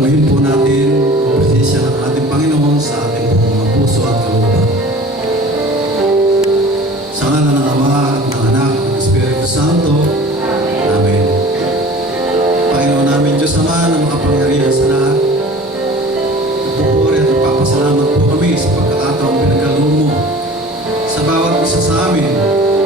Dalangin po natin ang presensya ng ating Panginoon sa ating mga puso at kalooban. Sa ngalan ng Ama at ng Anak at ng Espiritu Santo. Amen. Panginoon namin Diyos Ama na makapangyarihan sa lahat. Nagpupuri at nagpapasalamat po kami sa pagkakataong pinagkaloob mo sa bawat isa sa amin